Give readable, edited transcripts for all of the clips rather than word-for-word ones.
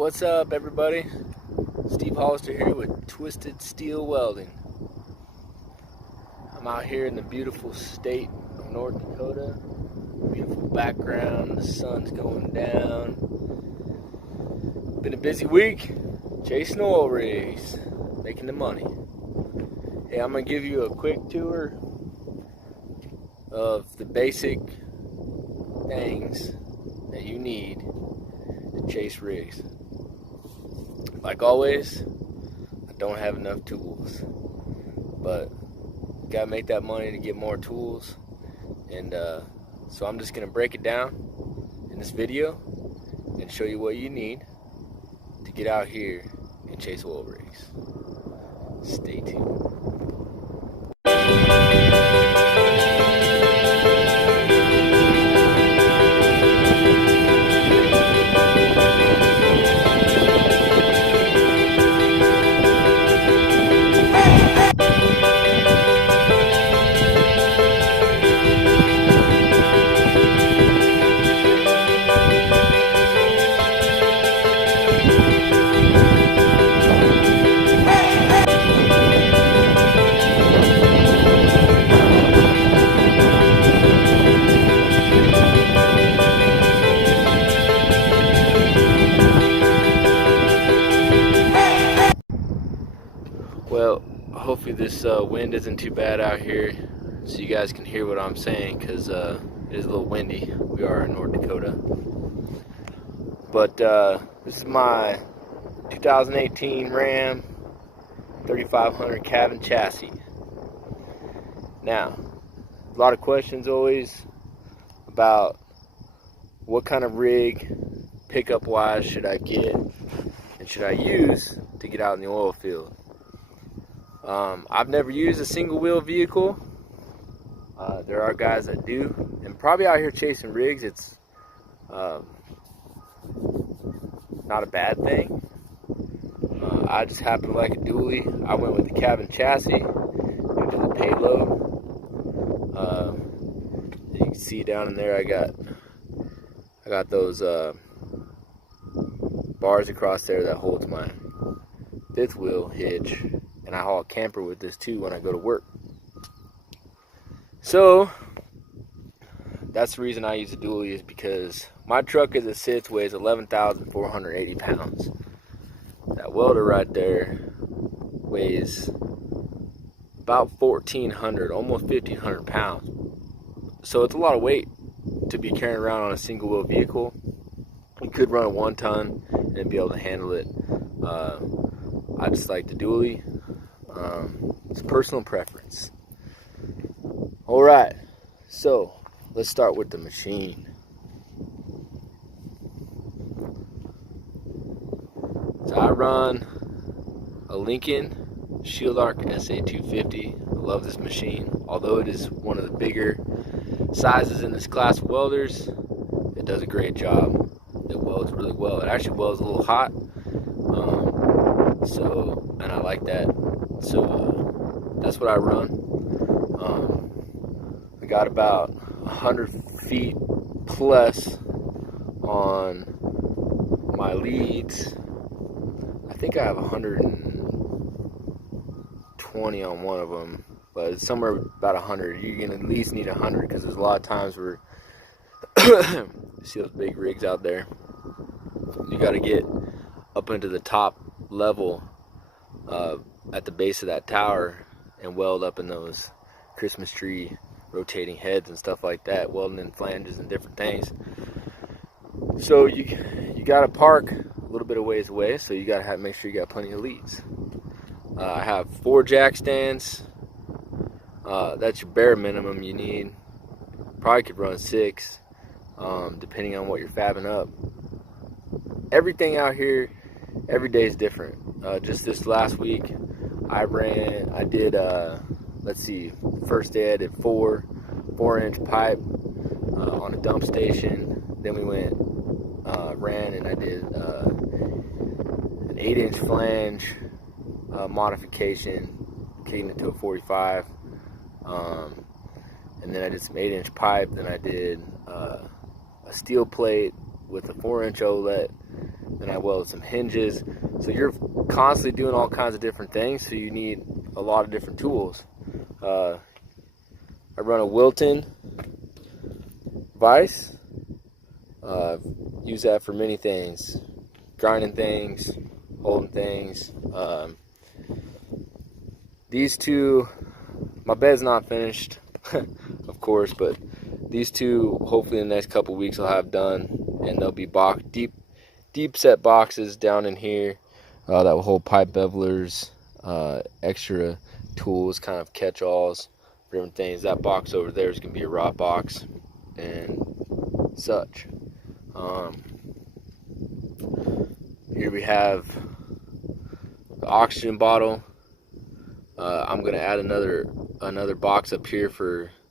What's up, everybody? Steve Hollister here with Twisted Steel Welding. I'm out here in the beautiful state of North Dakota. Beautiful background, the sun's going down. Been a busy week, chasing oil rigs, making the money. Hey, I'm gonna give you a quick tour of the basic things that you need to chase rigs. Like always, I don't have enough tools, but gotta make that money to get more tools, and so I'm just gonna break it down in this video and show you what you need to get out here and chase oil rigs. Stay tuned. Well, hopefully this wind isn't too bad out here, so you guys can hear what I'm saying, because it is a little windy. We are in North Dakota. But this is my 2018 Ram 3500 cabin chassis. Now, a lot of questions always about what kind of rig, pickup wise, should I get and should I use to get out in the oil field. I've never used a single wheel vehicle. There are guys that do, and probably out here chasing rigs, it's not a bad thing. I just happen to like a dually. I went with the cabin chassis due to the payload. You can see down in there I got those bars across there that holds my fifth wheel hitch. And I haul a camper with this too when I go to work. So that's the reason I use a dually, is because my truck as it sits weighs 11,480 pounds. That welder right there weighs about 1,400, almost 1,500 pounds. So it's a lot of weight to be carrying around on a single wheel vehicle. You could run a 1 ton and be able to handle it. I just like the dually. It's personal preference. Alright, so let's start with the machine. So I run a Lincoln Shield Arc SA250. I love this machine. Although it is one of the bigger sizes in this class of welders, it does a great job. It welds really well. It actually welds a little hot. And I like that. So that's what I run. I got about 100 feet plus on my leads. I think I have 120 on one of them, but it's somewhere about 100. You can at least need 100, because there's a lot of times where you see those big rigs out there. You got to get up into the top level at the base of that tower and weld up in those Christmas tree rotating heads and stuff like that, welding in flanges and different things. So you got to park a little bit of ways away, so you got to make sure you got plenty of leads. I have 4 jack stands. That's your bare minimum you need. Probably could run 6, depending on what you're fabbing up. Everything out here, every day is different. Just this last week, I did first day I did 4-inch pipe on a dump station. Then we ran and I did an 8-inch flange modification, came into a 45. And then I did some 8-inch pipe. Then I did a steel plate with a 4-inch OLED, Then I welded some hinges. So you're constantly doing all kinds of different things, so you need a lot of different tools. I run a Wilton vise. Use that for many things, grinding things, holding things. These two, my bed's not finished, of course, but these two, hopefully in the next couple weeks I'll have done, and they'll be deep set boxes down in here that will hold pipe bevelers, extra tools, kind of catch-alls, different things. That box over there is going to be a rod box and such. Here we have the oxygen bottle. I'm going to add another box up here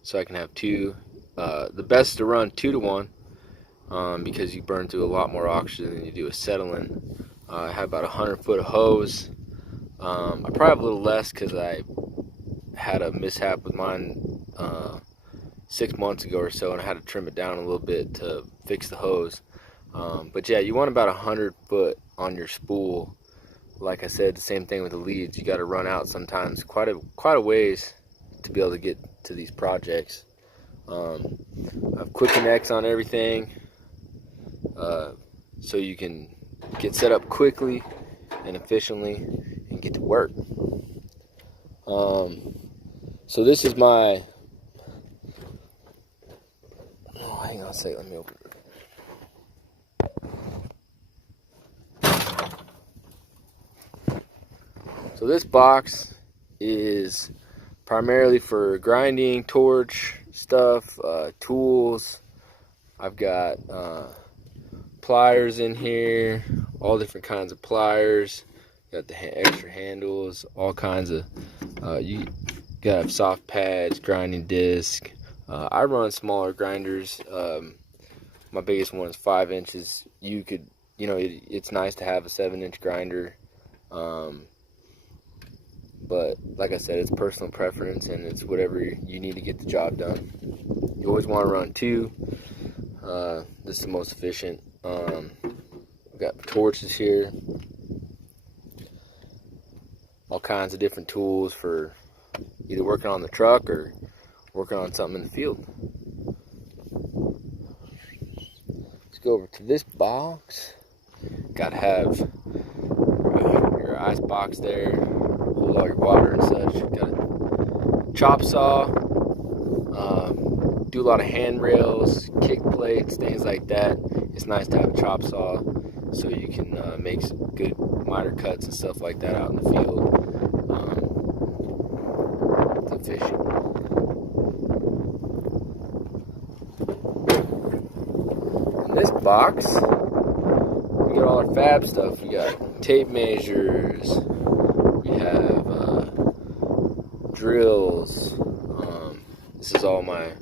so I can have two. The best is to run 2 to 1 because you burn through a lot more oxygen than you do acetylene. I have about 100 foot of hose. I probably have a little less because I had a mishap with mine 6 months ago or so, and I had to trim it down a little bit to fix the hose. But yeah, you want about 100 foot on your spool. Like I said, the same thing with the leads. You got to run out sometimes quite a ways to be able to get to these projects. I have quick connects on everything, so you can get set up quickly and efficiently and get to work. So this is my, hang on a second, let me open it. So this box is primarily for grinding, torch stuff, tools. I've got pliers in here, all different kinds of pliers. Got the extra handles, all kinds of, you gotta have soft pads, grinding disc. I run smaller grinders. My biggest one is 5 inches. You could, it's nice to have a 7-inch grinder. But like I said, it's personal preference, and it's whatever you need to get the job done. You always want to run 2. This is the most efficient. We've got torches here. All kinds of different tools for either working on the truck or working on something in the field. Let's go over to this box. Got to have your ice box there, hold all your water and such. Got a chop saw, do a lot of handrails, kick plates, things like that. It's nice to have a chop saw so you can make some good miter cuts and stuff like that out in the field. It's efficient. In this box, we got all our fab stuff. We got tape measures, we have drills. This is all my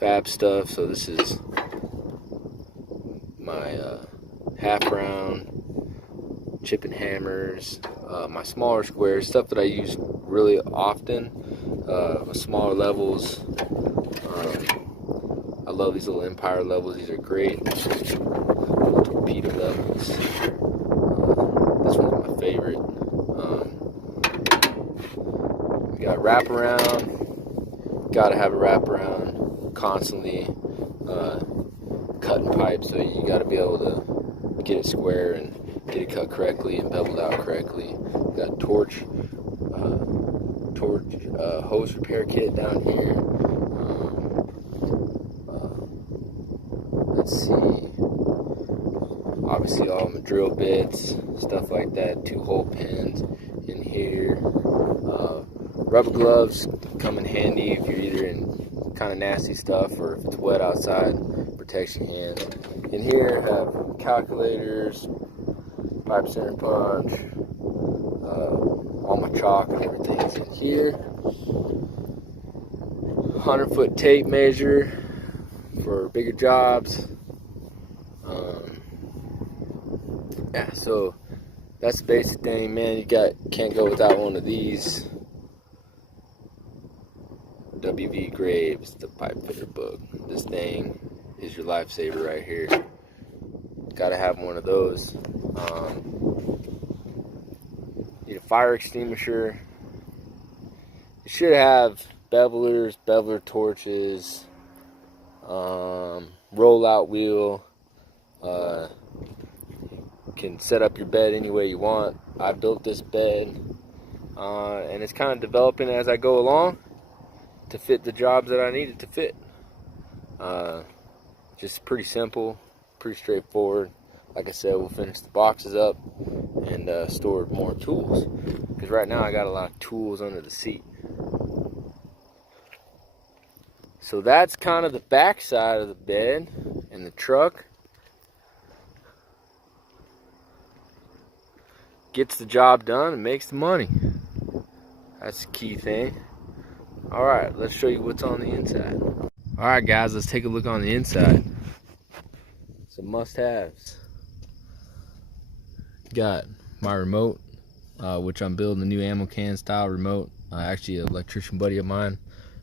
fab stuff. So this is my half round chipping hammers, my smaller squares, stuff that I use really often, smaller levels. I love these little Empire levels. These are great. Little torpedo levels. This one's my favorite. We got wraparound. Gotta have a wraparound constantly. Cutting pipe, so you gotta be able to get it square and get it cut correctly and beveled out correctly. We got torch hose repair kit down here. Let's see. Obviously, all my drill bits, stuff like that. 2-hole pins in here. Rubber gloves come in handy if you're either in kind of nasty stuff or if it's wet outside. Protects your hands. In here, have calculators, pipe center punch, all my chalk and everything is in here. 100-foot tape measure for bigger jobs. Yeah, so that's the basic thing, man. Can't go without one of these. WV Graves, the pipe fitter book. This thing is your lifesaver right here. Gotta have one of those. Need a fire extinguisher. You should have bevelers, beveler torches, roll-out wheel. Can set up your bed any way you want. I built this bed, and it's kind of developing as I go along to fit the jobs that I need it to fit. Just pretty simple, pretty straightforward. Like I said, we'll finish the boxes up and store more tools, because right now I got a lot of tools under the seat. So that's kind of the back side of the bed and the truck. Gets the job done and makes the money. That's the key thing. Alright, let's show you what's on the inside. Alright guys, let's take a look on the inside. Some must-haves. Got my remote, which I'm building a new ammo can style remote. Actually, an electrician buddy of mine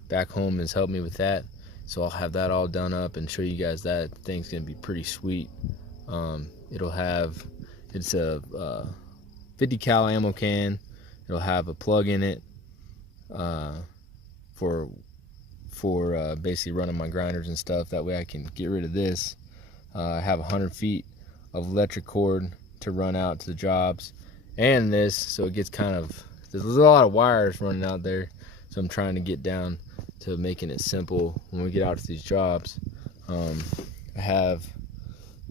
back home has helped me with that. So I'll have that all done up and show you guys that. The thing's gonna be pretty sweet. It's a 50 cal ammo can. It'll have a plug in it for basically running my grinders and stuff. That way I can get rid of this. I have 100 feet of electric cord to run out to the jobs, and this, so it gets there's a lot of wires running out there, so I'm trying to get down to making it simple when we get out to these jobs. I have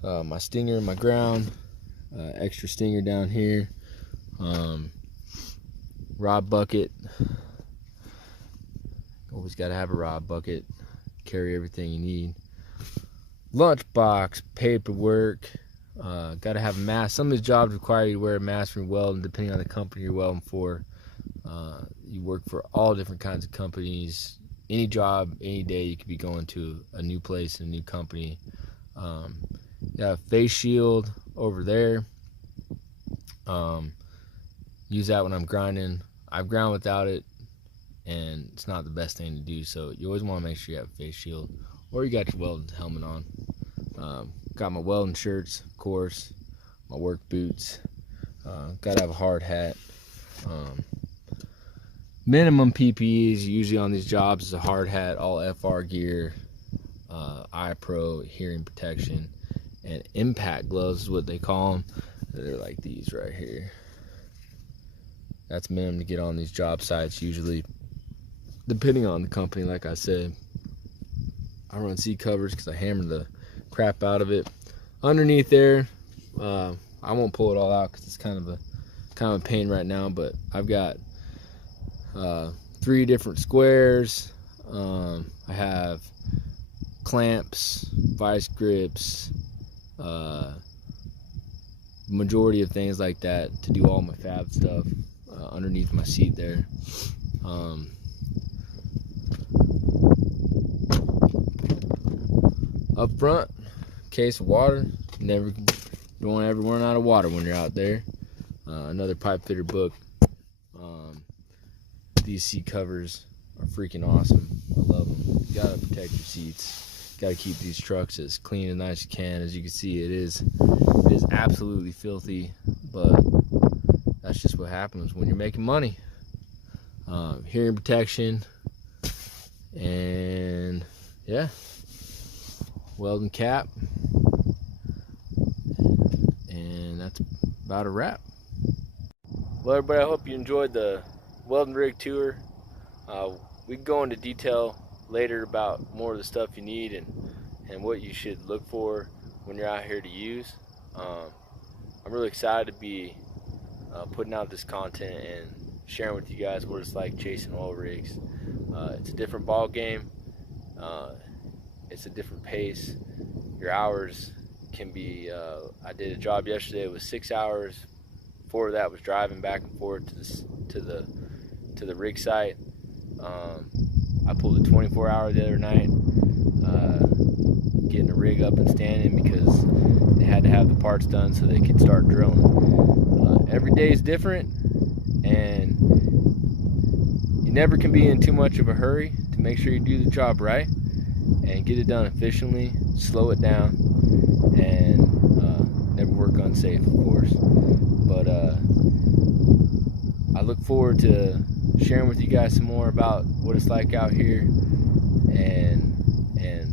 my stinger in my ground, extra stinger down here, rod bucket. Always got to have a rod bucket, carry everything you need. Lunchbox, paperwork, got to have a mask. Some of these jobs require you to wear a mask when you're welding, depending on the company you're welding for. You work for all different kinds of companies. Any job, any day, you could be going to a new place, a new company. Got a face shield over there. Use that when I'm grinding. I've ground without it, and it's not the best thing to do, so you always want to make sure you have a face shield, or you got your welding helmet on. Got my welding shirts, of course, my work boots. Got to have a hard hat. Minimum PPEs usually on these jobs is a hard hat, all FR gear, eye pro, hearing protection, and impact gloves is what they call them. They're like these right here. That's minimum to get on these job sites usually, depending on the company. Like I said, I run seat covers because I hammer the crap out of it. Underneath there, I won't pull it all out because it's kind of a pain right now, but I've got 3 different squares. I have clamps, vice grips, majority of things like that to do all my fab stuff underneath my seat there. Up front, case of water. You don't ever run out of water when you're out there. Another pipe fitter book. These seat covers are freaking awesome. I love them. You gotta protect your seats. Gotta keep these trucks as clean and nice as you can. As you can see, it is absolutely filthy, but that's just what happens when you're making money. Hearing protection, and yeah, welding cap, and that's about a wrap. Well, everybody, I hope you enjoyed the welding rig tour. We can go into detail later about more of the stuff you need and what you should look for when you're out here to use. I'm really excited to be putting out this content and sharing with you guys what it's like chasing oil rigs. It's a different ball game. It's a different pace. Your hours can be, I did a job yesterday, it was 6 hours. Before that was driving back and forth to the rig site. I pulled a 24-hour the other night, getting the rig up and standing because they had to have the parts done so they could start drilling. Every day is different, and you never can be in too much of a hurry to make sure you do the job right and get it done efficiently. Slow it down and never work unsafe, of course. But I look forward to sharing with you guys some more about what it's like out here, and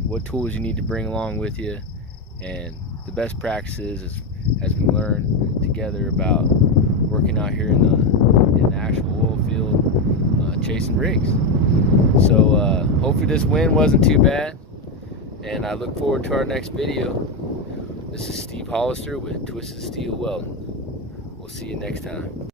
what tools you need to bring along with you, and the best practices as we learn together about working out here in the actual oil field, chasing rigs. So hopefully this wind wasn't too bad, and I look forward to our next video. This is Steve Hollister with Twisted Steel Welding. We'll see you next time.